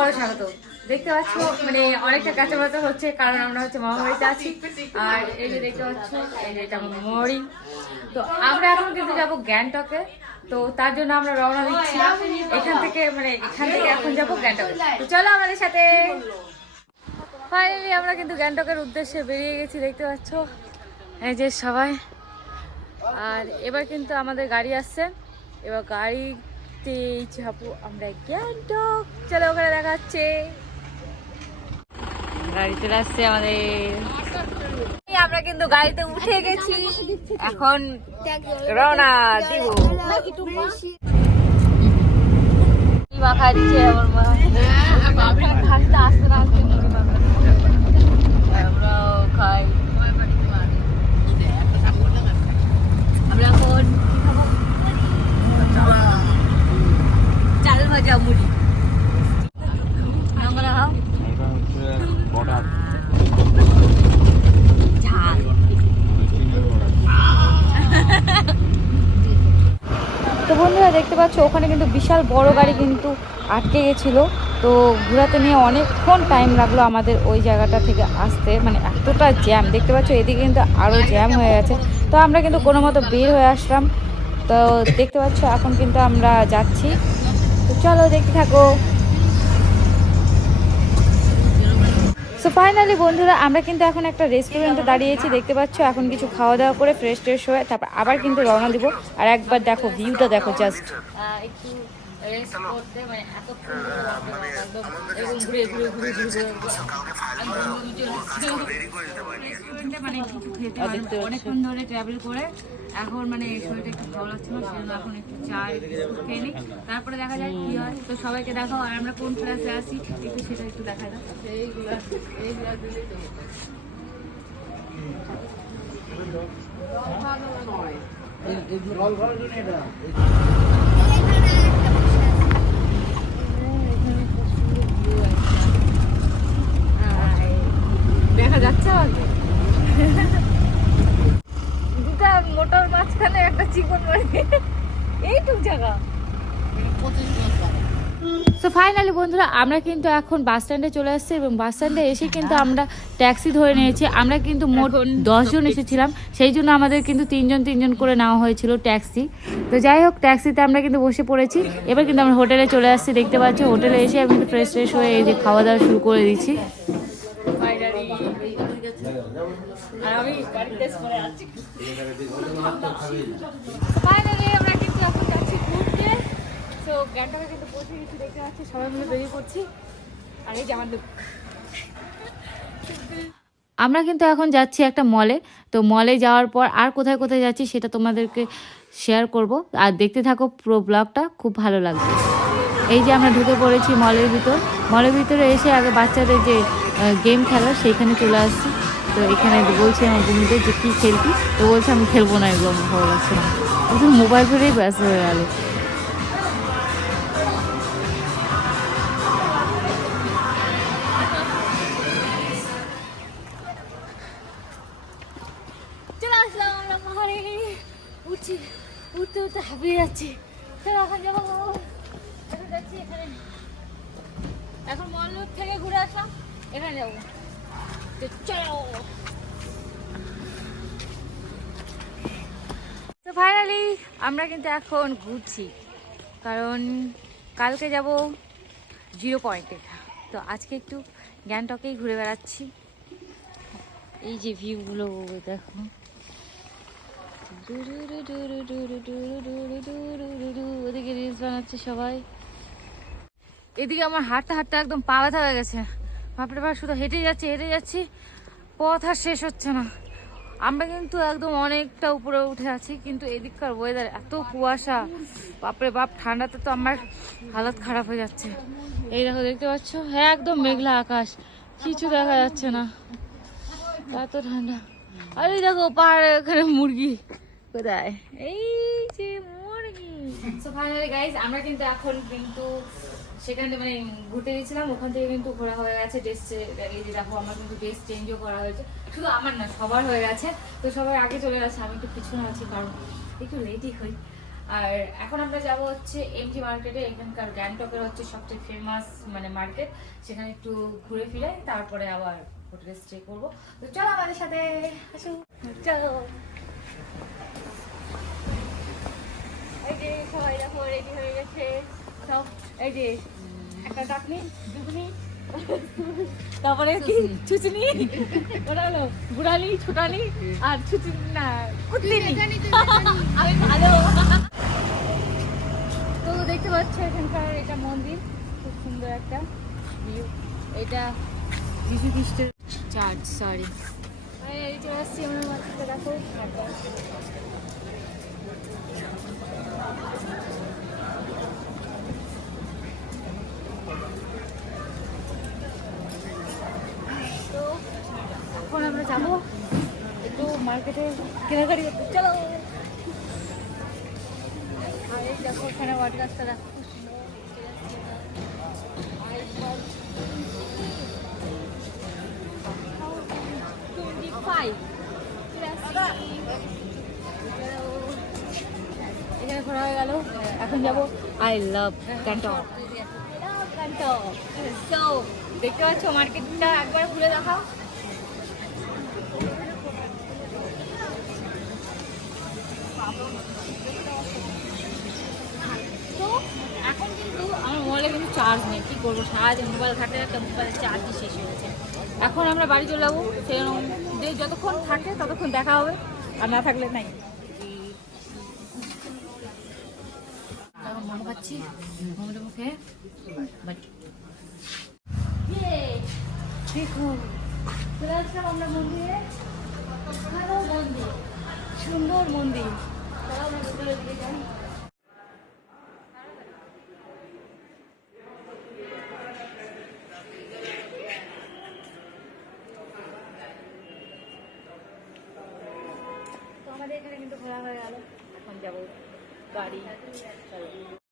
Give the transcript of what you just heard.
আবারও স্বাগত। দেখতে পাচ্ছ মানে অনেকটা কাঁচা হচ্ছে, কারণ আমরা হচ্ছে বাড়িতে আছি। আর এই যে দেখতে পাচ্ছ, এই যে এটা মরি। তো আমরা এখন কিন্তু যাব গ্যাংটকে। তো তার জন্য আমরা রওনা দিচ্ছি। এখান থেকে মানে এখান থেকে এখন যাব গ্যাংটকে। তো চলো আমাদের সাথে। ফাইনালি আমরা কিন্তু গ্যাংটকের উদ্দেশ্যে বেরিয়ে গেছি, দেখতে পাচ্ছ। এই যে সবাই। আর এবার কিন্তু আমাদের গাড়ি আসছে। এবার যাব আমরা গ্যাংটক। চলো ওখানে দেখা হচ্ছে গাড়ি চলে আসছে আমাদের। আমরা কিন্তু গাড়িতে উঠে গেছি। এখন রওনা দিব। কি মাখা দিচ্ছে আমার মা। খাসতে আসতে না আসতে মুড়ি মাখা আমরাও খাই আমরা এখন কি খাব? চাল ভাজা মুড়ি আমরা খাও এটা হচ্ছে বর্ডার ঝাল তো বন্ধুরা দেখতে পাচ্ছ? ওখানে কিন্তু বিশাল বড় গাড়ি কিন্তু আটকে গেছিল। তো ঘোরাতে নিয়ে অনেকক্ষণ টাইম লাগল আমাদের ওই জায়গাটা থেকে আসতে। মানে এতটা জ্যাম দেখতে পাচ্ছ? এদিকে কিন্তু আরও জ্যাম হয়ে গেছে। তো আমরা কিন্তু কোনো মতো বের হয়ে আসলাম। তো দেখতে পাচ্ছ? এখন কিন্তু আমরা যাচ্ছি। তো চলো দেখতে থাকো। সো ফাইনালি বন্ধুরা, আমরা কিন্তু এখন একটা রেস্টুরেন্টে দাঁড়িয়েছি, দেখতে পাচ্ছ? এখন কিছু খাওয়া দাওয়া করে ফ্রেশ ট্রেশ হয়ে তারপর আবার কিন্তু রওনা দিব। আর একবার দেখো ভিউটা দেখো জাস্ট একটু রেস্ট করতে মানে এত একদম এরকম ঘুরে ঘুরে ঘুরে ঘুরে মানে কিছু খেতে পারব। অনেকক্ষণ ধরে ট্রাভেল করে এখন মানে শরীরটা একটু ভালো লাগছে না সেজন্য এখন একটু চা খেয়ে নিই। তারপরে দেখা যায় কি হয়। তো সবাইকে দেখাও আর আমরা কোন ক্লাসে আছি একটু সেটা একটু দেখা দাও। দেখা যাচ্ছে আমাকে? দুটা মোটর মাঝখানে একটা চিকন বাড়ি এইটুক জায়গা। সো ফাইনালি বন্ধুরা আমরা কিন্তু এখন বাস স্ট্যান্ডে চলে আসছি এবং বাস স্ট্যান্ডে এসে কিন্তু আমরা ট্যাক্সি ধরে নিয়েছি। আমরা কিন্তু মোট দশজন এসেছিলাম। সেই জন্য আমাদের কিন্তু তিনজন তিনজন করে নেওয়া হয়েছিল ট্যাক্সি তো যাই হোক ট্যাক্সিতে আমরা কিন্তু বসে পড়েছি। এবার কিন্তু আমরা হোটেলে চলে আসছি দেখতে পাচ্ছি হোটেলে এসে আমি কিন্তু ফ্রেশ ফ্রেশ হয়ে এই যে খাওয়া দাওয়া শুরু করে দিচ্ছি আর আমি ফাইনালি আমরা কিন্তু এখন যাচ্ছি ঘুরতে তো গ্যাংটকে কিন্তু পৌঁছে গেছি দেখতে পাচ্ছি সবাই মিলে বেরিয়ে পড়ছি। আর এই যে আমার। আমরা কিন্তু এখন যাচ্ছি একটা মলে তো মলে যাওয়ার পর আর কোথায় কোথায় যাচ্ছি সেটা তোমাদেরকে শেয়ার করব। আর দেখতে থাকো পুরো ব্লগটা খুব ভালো লাগবে। এই যে আমরা ঢুকে পড়েছি মলের ভিতর। মলের ভিতরে এসে আগে বাচ্চাদের যে গেম খেলা সেইখানে চলে আসছি। তো এখানে বলছি আমার বন্ধুদের যে কী খেলবি? তো বলছে, আমি খেলব না। এগুলো আমার ভালো লাগছে না। তো মোবাইল ধরেই ব্যস্ত হয়ে গেল। উঠছি, উঠতে উঠতে এখন মল্লুর থেকে ঘুরে আসলাম, এখানে যাব। তো ফাইনালি আমরা কিন্তু এখন ঘুরছি। কারণ কালকে যাব জিরো পয়েন্টে তো আজকে একটু গ্যাংটকেই ঘুরে বেড়াচ্ছি। এই যে ভিউগুলো দেখো। ওদিকে রিলস বানাচ্ছে সবাই। এদিকে আমার হাঁটতে হাঁটতে একদম পা ব্যথা হয়ে গেছে। বাপরে বাপ, শুধু হেঁটে যাচ্ছি হেঁটে যাচ্ছি পথ আর শেষ হচ্ছে না। আমরা কিন্তু একদম অনেকটা উপরে উঠে আছি, কিন্তু এদিককার ওয়েদার এত কুয়াশা। বাপরে বাপ, ঠান্ডাতে তো আমার হালত খারাপ হয়ে যাচ্ছে। এই দেখো, দেখতে পাচ্ছ? হ্যাঁ একদম মেঘলা আকাশ। কিছু দেখা যাচ্ছে না। এত ঠান্ডা। আরে দেখো পাহাড়ে ওখানে মুরগি। কোথায়? এই যে মুরগি। আমরা কিন্তু এখন কিন্তু সেখানে মানে ঘুরতে গেছিলাম, ওখান থেকে কিন্তু ঘোরা হয়ে গেছে ড্রেস যে দেখো আমার কিন্তু ড্রেস চেঞ্জও করা হয়েছে। শুধু আমার না, সবার হয়ে গেছে। তো সবাই আগে চলে গেছে, আমি একটু পিছনে আছি কারণ একটু লেটই হই। আর এখন আমরা যাব হচ্ছে এমজি মার্কেটে এখানকার গ্যাংটকের হচ্ছে সবচেয়ে ফেমাস মানে মার্কেট সেখানে একটু ঘুরে ফিরে, তারপরে আবার হোটেলে স্টে করব। তো চলো আমাদের সাথে, আসো। চলো। সবাই দেখো রেডি হয়ে গেছে। সব এই যে একটা ডাকনি দুগুনি তারপরে কি? ছুচনি ওটা হলো বুড়ালি ছোটালি আর ছুচনি না কুতলিনি আমি ভালো। তো দেখতে পাচ্ছ এখানকার এটা মন্দির খুব সুন্দর একটা ভিউ এটা যিশু খ্রিস্টের চার্চ সরি এই চলে আসছি আমরা মার্কেটে দেখো। এখন যাব একটু মার্কেটে কেনাকাটি চলো দেখো এখানে ওয়াট গাছটা দেখো খুব সুন্দর। আর একবার 25 এখানে ঘোরা হয়ে গেল এখন যাব আই লাভ গ্যাংটক দেখতে পাচ্ছ মার্কেটটা একবার ঘুরে দেখাও। তো, এখন কিন্তু আমার মোবাইলে কিন্তু চার্জ নেই, কী করব? মোবাইল মোবাইলের চার্জই শেষ এখন আমরা বাড়ি চলে যাব সেরকম যতক্ষণ থাকে ততক্ষণ দেখা হবে, আর না থাকলে নাই। খাচ্ছি মোমো টোমো খেয়ে বাড়ি দেখো আমরা মন্দিরে। ভালো মন্দির, সুন্দর মন্দির। চলো আমরা তো আমাদের এখানে কিন্তু ঘোরা হয়ে গেল। এখন যাব বাড়ি।